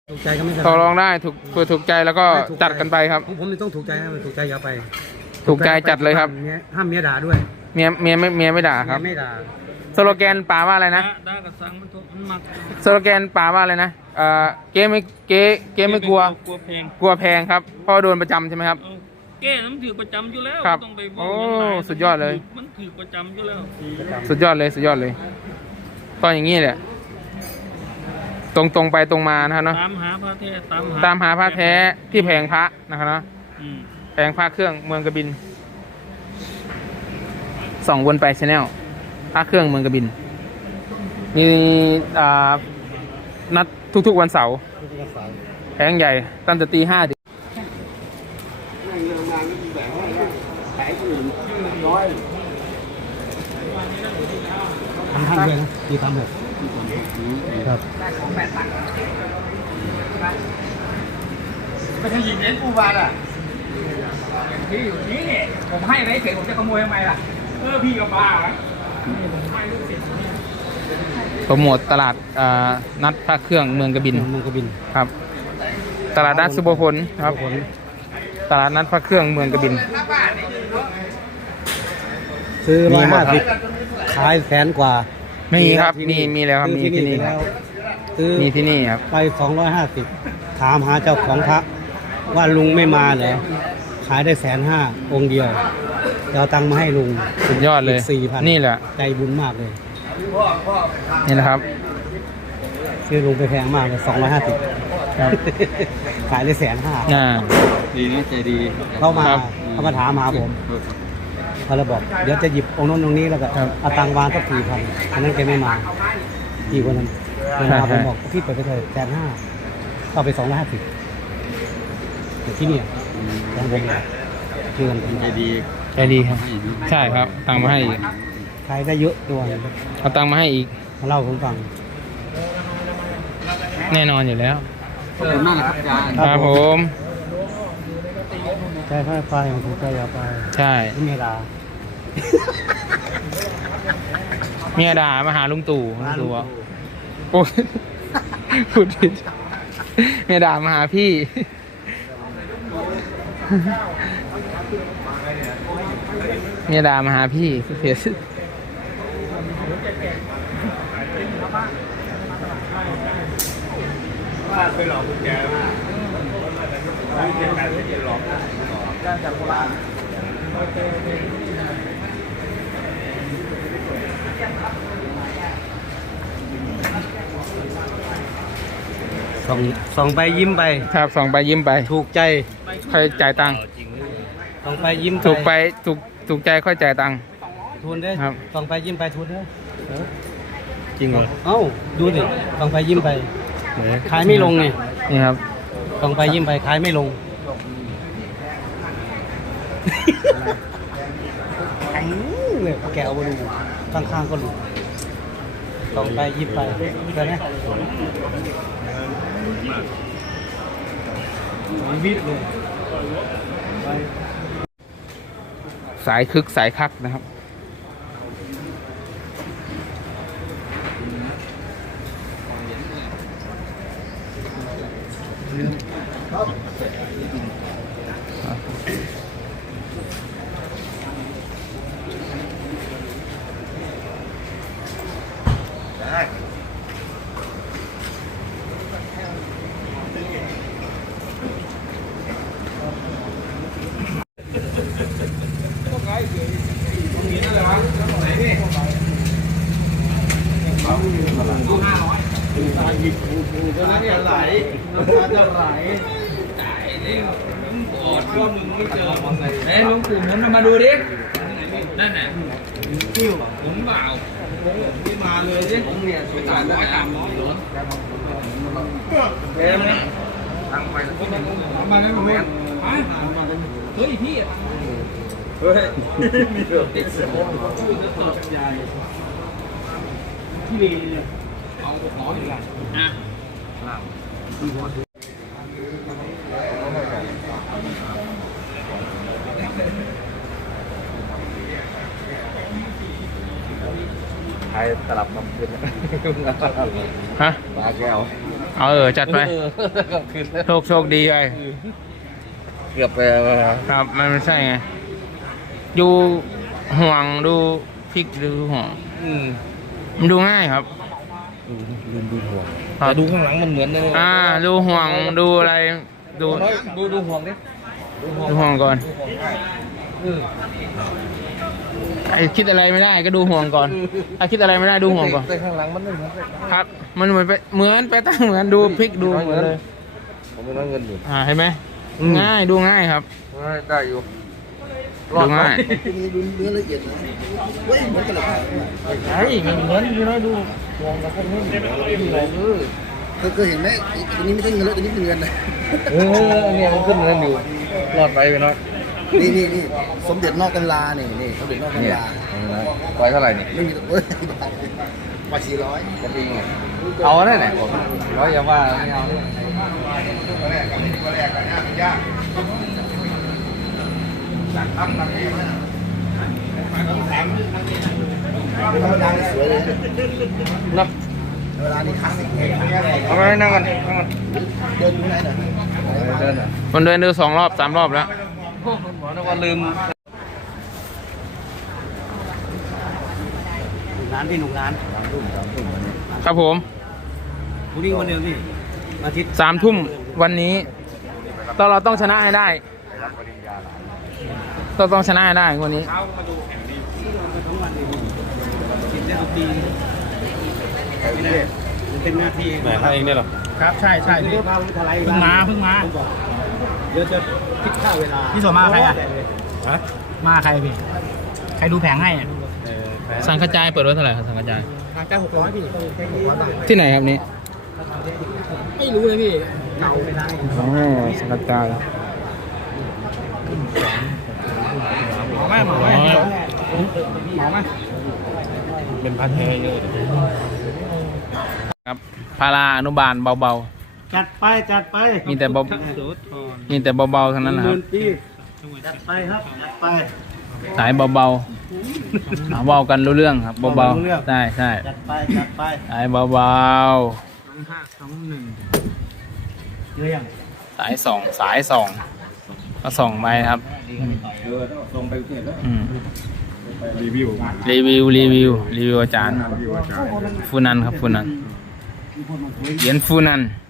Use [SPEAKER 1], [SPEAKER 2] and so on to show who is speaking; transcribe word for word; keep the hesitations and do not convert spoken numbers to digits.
[SPEAKER 1] ถูกใจก็ไม่
[SPEAKER 2] ต่อรองได้ถูกเพื่อถูกใจแล้วก็จัดกันไปครับ
[SPEAKER 1] ผมนี่ต้องถูกใจให้มันถูกใจอย่าไป
[SPEAKER 2] ถูกใจจัดเลยครับ
[SPEAKER 1] ห้ามเมียด่าด้วย
[SPEAKER 2] เมียเมียไม่เมียไม่ด่าครับ
[SPEAKER 1] ไม่ด่า
[SPEAKER 2] สโลแกนป่าว่าอะไรนะ
[SPEAKER 3] ด่ากับสังมันทุกมันมัก
[SPEAKER 2] สโลแกนป่าว่าอะไรนะเอ่อเก๊ไม่เก๊เก๊ไม่กลัว
[SPEAKER 3] กลัวแพง
[SPEAKER 2] กลัวแพงครับเพราะโดนประจำใช่ไหมครับ
[SPEAKER 3] เก๊มันถือประจำอยู่แล้ว
[SPEAKER 2] ต้องไปโอ้สุดยอดเลย
[SPEAKER 3] มันถือประจำอยู่แล้ว
[SPEAKER 2] สุดยอดเลยสุดยอดเลยตอนอย่างนี้แหละตรงตรงไปตรงมานะครับเนาะ
[SPEAKER 3] ตามหาพระแท้ตามหา
[SPEAKER 2] ตามหาพระแท้ที่แผงพระนะครับเนาะแผงพระเครื่องเมืองกระบินส่องวนไปชาแนลพระเครื่องเมืองกระบินมีนัดทุกๆวันเสาร์แผงใหญ่ตั้งแต่ตีห้าดิ
[SPEAKER 1] ทำท่านด้วยนะดีทำเลยครับ
[SPEAKER 4] ไม่ใช่หยิบเหรียญกูบาทอ่ะพี่อยู่นี่เนี่ยผมให้ไรเฉยผมจะขโมยทำไมล่ะเออพี่กับบ้าอ่ะผมให้ลูกศิษย์
[SPEAKER 2] โปรโมทตลาดนัดพระเครื่องเมืองกระบิน
[SPEAKER 1] เมืองกระบิน
[SPEAKER 2] ครับตลาดนัดสุโขทัยครับตลาดนัดพระเครื่องเมืองกระบิน
[SPEAKER 1] ซื้อร้อยห้าสิบขายแสนกว่า
[SPEAKER 2] มีครับมีมีแล้วครับมีที่นี่ครับมีที่นี่ครับ
[SPEAKER 1] ไปสองร้อยห้าสิบถามหาเจ้าของพระว่าลุงไม่มาเหรอขายได้แสนห้าองค์เดียวจะเอาตังค์มาให้ลุง
[SPEAKER 2] สุดยอดเลย
[SPEAKER 1] สี่พัน
[SPEAKER 2] นี่แหละ
[SPEAKER 1] ใจบุญมากเลย
[SPEAKER 2] นี่แหละครับ
[SPEAKER 1] ซื้อลุงไปแพงมากเลยสองร้อยห้าสิบขายได้แสนห้า
[SPEAKER 3] ดีนะใจดี
[SPEAKER 1] เข้ามาเขามาถามหาผมเขาเลยบอกเดี๋ยวจะหยิบองค์นั้นองค์นี้แล้วก็เอาตังค์วางสักสี่พันอันนั้นแกไม่มาอีกคนนั้นมาผมบอกพี่ไปไปเถอะแสนห้าก็ไปสองร้อยห้าสิบแต่ที่นี่ของผมเชิญ
[SPEAKER 3] ใจดี
[SPEAKER 2] ใจดีครับใช่ครับตังค์มาให้อีก
[SPEAKER 1] ใครได้เยอะด้วย
[SPEAKER 2] เอาตังค์มาให้อีก
[SPEAKER 1] มาเล่าผมฟัง
[SPEAKER 2] แน่นอนอยู่แล้ว
[SPEAKER 3] ขอบคุณมากครับอาจารย์
[SPEAKER 2] ครับผม
[SPEAKER 1] ใจไฟไฟของผมใจยาไป
[SPEAKER 2] ใช่
[SPEAKER 1] เมียดา
[SPEAKER 2] เมียดามาหาลุงตู่ลุงตู่โอ้พูดผิดเมียดามาหาพี่เมียดามาหาพี่เสีย
[SPEAKER 3] ว่าไปหลอกคุณแกมาเจ็ดแปดเจ็ดหลอกได้จากโคราช
[SPEAKER 1] ส่องส่องไปยิ้มไป
[SPEAKER 2] ครับส่องไปยิ้มไป
[SPEAKER 1] ถูกใจ
[SPEAKER 2] ค่อยจ่ายตังค์
[SPEAKER 1] ส่องไปยิ้ม
[SPEAKER 2] ถูกไปถูกถูกใจค่อยจ่ายตังค์
[SPEAKER 1] ทุนได้
[SPEAKER 2] ครับ
[SPEAKER 1] ส่องไปยิ้มไปทุนได้
[SPEAKER 2] จริงเหรอ
[SPEAKER 1] เอ้าดูดิส่องไปยิ้มไปขายไม่ลงไง
[SPEAKER 2] นี่ครับ
[SPEAKER 1] ส่องไปยิ้มไปขายไม่ลงแข็งเลยแกเอาไปดูข้างๆก็หลุดส่องไปยิ้มไปใช่ไหมวิทย์เลย
[SPEAKER 2] สายคึกสายคักนะครับ
[SPEAKER 3] ดูห้าร้อยตาหยิบน้ำตาจะไหลน้ำตาจะไหลจ่ายดิมึงปอดว่ามึงไม่เจอมองไหนเอ้ยลุงปู่หมุนมาดูดินั่นไหนกิ้วหมุนเปล่าไม่มาเลยดิผมเนี่ยสุดท้ายร้อยสามร้อยล้นเอ็มนะตั้งไปแล้วทำมาแล้วมึงฮะเฮ้ยพี่เฮ้ยมีเรื่องติดเสียงพูดจะตอบใหญ่ที่ดีเนี่ยเอาขออยู่ละอ่ะ
[SPEAKER 4] ใช้ตลับมาเป็น
[SPEAKER 2] ฮะ
[SPEAKER 4] ปลาแก้ว
[SPEAKER 2] เอาเออจัดไป
[SPEAKER 3] เออขึ้นแล้ว
[SPEAKER 2] โชคโชคดีไป
[SPEAKER 3] เกือบไปแล้ว
[SPEAKER 2] ครับมันไม่ใช่ไงดูห่วงดูพลิกดูห่วง
[SPEAKER 3] อืม
[SPEAKER 2] มันดูง่ายครับ
[SPEAKER 3] ดูดูดูห่วง
[SPEAKER 2] ครั
[SPEAKER 3] แต่
[SPEAKER 2] บ
[SPEAKER 3] ดูข้างหลังมันเหมือนเลย
[SPEAKER 2] อ่าดูห่วงดูอะไรดู
[SPEAKER 3] น้อยดูดูห่วงดิ
[SPEAKER 2] ดูห่วงก่อน
[SPEAKER 3] เออ
[SPEAKER 2] ไอคิดอะไรไม่ได้ก็ดูห่วงก่อนถ้าคิดอะไรไม่ได้ดูห่วงก่อน
[SPEAKER 3] แต่ข้างหลังมันไม่เหมือนกัน
[SPEAKER 2] ครับ มันเหมือนไปเหมือนไปตั้งเหมือนดูพลิกดูเหมือนเลย
[SPEAKER 3] ผมไม่ต้องเงินอยู่
[SPEAKER 2] อ่าเห็นไหมง่ายดูง่ายครับ
[SPEAKER 3] ได้อยู่
[SPEAKER 2] ดูง่าย
[SPEAKER 1] มีดูเนื้อละเอียดนะเฮ้ยเหมือนกันเหรอ
[SPEAKER 3] ไอ้ไม่เหมือนอยู่นะดูห่วงกับพวกนี้ดูอะไรเออ
[SPEAKER 1] เคยเคยเห็นไหมตัวนี้ไม่ใช่เงินแล้วตัวนี้เป็นเงินนะ
[SPEAKER 3] เออเนี่ยมันขึ้นเงินอยู่รอดไปไปน้อย
[SPEAKER 1] นี่นี่นี่สมเด็จนอกกันลาเนี่ยนี่สมเด็จนอกกัน
[SPEAKER 3] เนี่ย
[SPEAKER 1] ลา
[SPEAKER 3] ไว้เท่าไหร่นี่
[SPEAKER 1] ไม่มีเอ้ยกว่าสี่ร้อย
[SPEAKER 3] จะปีไงเอาได้ไหนผมร้อยอย่าว่าไม่เอา
[SPEAKER 1] ธรรมดาสวยเลย
[SPEAKER 3] เนาะ
[SPEAKER 1] เวลานี่คลาสสิก
[SPEAKER 3] เอาไปนั่งกันนั่งกัน
[SPEAKER 1] เดินอยู่ไหนน่ะ
[SPEAKER 3] เดินอ่ะ
[SPEAKER 2] คนเดินดูสองรอบสามรอบแล้ว
[SPEAKER 3] พวกคนบอกนะว่าลืม
[SPEAKER 1] ร้านที่หนุ่มร้าน
[SPEAKER 2] ครับผม
[SPEAKER 1] ผู้นี้วันเดียวนี่อาทิตย์
[SPEAKER 2] สามทุ่มวันนี้เราเราต้องชนะให้ได้เราต้องชนะให้ได้วันนี้
[SPEAKER 1] สิบได้ทุกปีไม่ได้มันเป็นหน้าที่
[SPEAKER 3] ไหนให้เองได้หรอ
[SPEAKER 4] ครับใช่ใช่
[SPEAKER 1] เพิ่งมาทลาย
[SPEAKER 4] เพิ่งมาเพิ่งมา
[SPEAKER 1] เดี๋ยวจะคิดค่าเวลา
[SPEAKER 4] พี่สมมาใครอ่ะ
[SPEAKER 3] ฮะ
[SPEAKER 4] มาใครพี่ใครดูแผงให้อ่ะ
[SPEAKER 2] สังกระจายเปิดไว้เท่าไหร่ครับสังกระจาย
[SPEAKER 4] ทางเจ้าหกร้อยพี่หกร้อยบาท
[SPEAKER 2] ที่ไหนครับนี้
[SPEAKER 4] ไม่รู้เลยพี่เก่า
[SPEAKER 2] อ๋อสังกระจาย
[SPEAKER 4] หมอแม่หมอแม่หมอแม่
[SPEAKER 3] เป็นพันแท้เยอะ
[SPEAKER 2] ครับพาราอนุบาลเบา
[SPEAKER 1] จัดไปจัดไป
[SPEAKER 2] ๆมีแต่เบามีแต่เบาๆทั้งนั้นนะครับ
[SPEAKER 1] หมื่ปีจัดไปครับจัดไป
[SPEAKER 2] สายเบาๆอ่าเบากันรู้เรื่องครับเบาๆใช่ใช่
[SPEAKER 1] จัดไปจัดไป
[SPEAKER 2] สายเบา
[SPEAKER 1] ห้าสองหนึ่งเยอะยัง
[SPEAKER 2] ๆสายสองสายสองก็ส่องไปครับ
[SPEAKER 3] เออต้องลงไปเพื่อนแล้ว
[SPEAKER 2] อืม
[SPEAKER 3] รีวิว
[SPEAKER 2] รีวิวรีวิวรีวิวอาจารย์
[SPEAKER 3] รีวิวอาจารย์
[SPEAKER 2] ฟูนันครับฟูนันเหรียญฟูนัน
[SPEAKER 1] เ